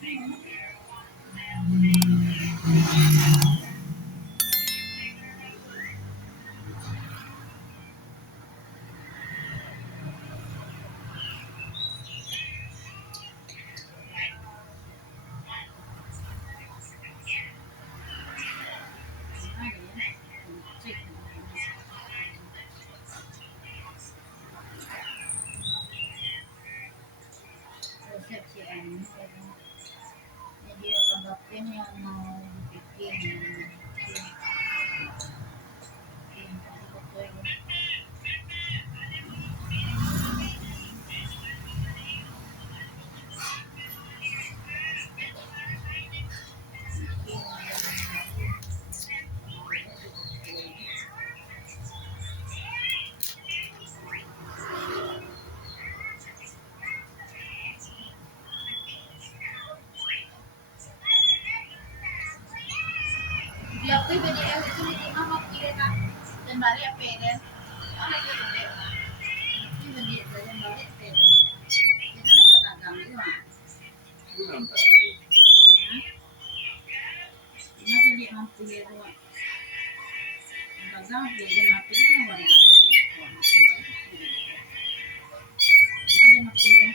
Jadi obat-obatan yang mau dibikin dia tuh jadi itu di mama kira kan dan balik apa dan anak itu deh ini jadi dan balik apa kita nak dagang itu ah ini jadi mampu ya tuh dagang jadi mampu ni warga ada mampu ya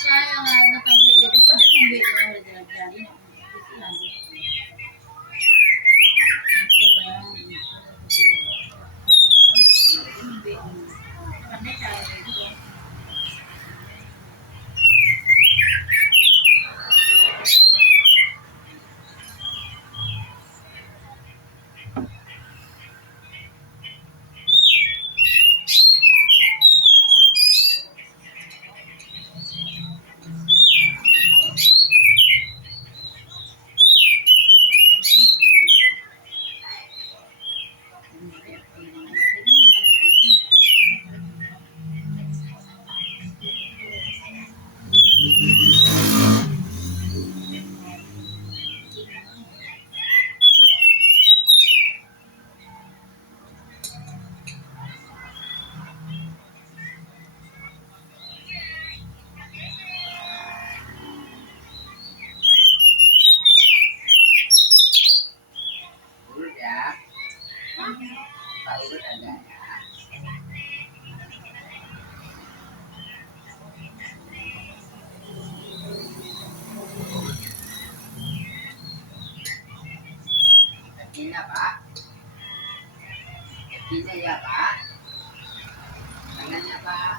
saya nggak ngetabrik jadi pada ngambil dari jadi itu lagi pandai cara itu Ini Pak. Ini ya Pak. Tangannya Pak.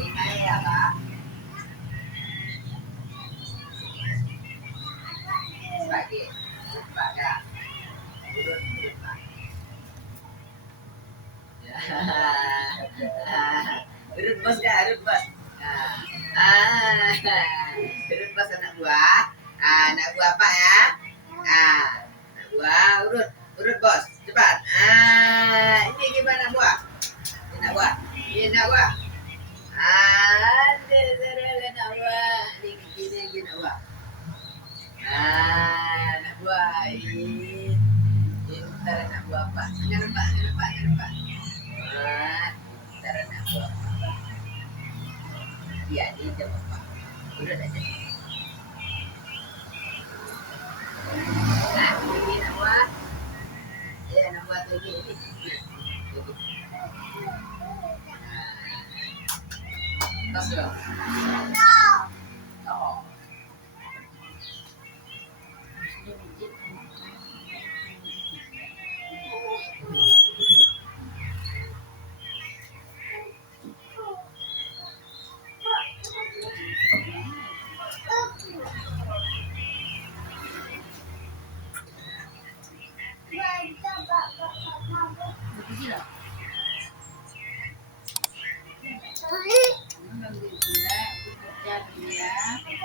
Ini ya Pak. Bagi. Pada. Urut Pak. Ya. Urut bos dah, urut bos. Urut bos anak buah. Anak buah Pak ya. Anak buah urut, urut bos, cepat. Ini gimana buah? Ini nak buah. Ini nak buah. Ada nak buah. Ini nak buah. Nak buah. Ini ntar nak buah Pak. Jangan lupa, jangan lupa, jangan lupa. Ntar nak buah. Iya, ini jawab Pak. Urut aja. Nah, ini nak buat. Ya, nak buat lagi ini. Tas dong. Oh. dia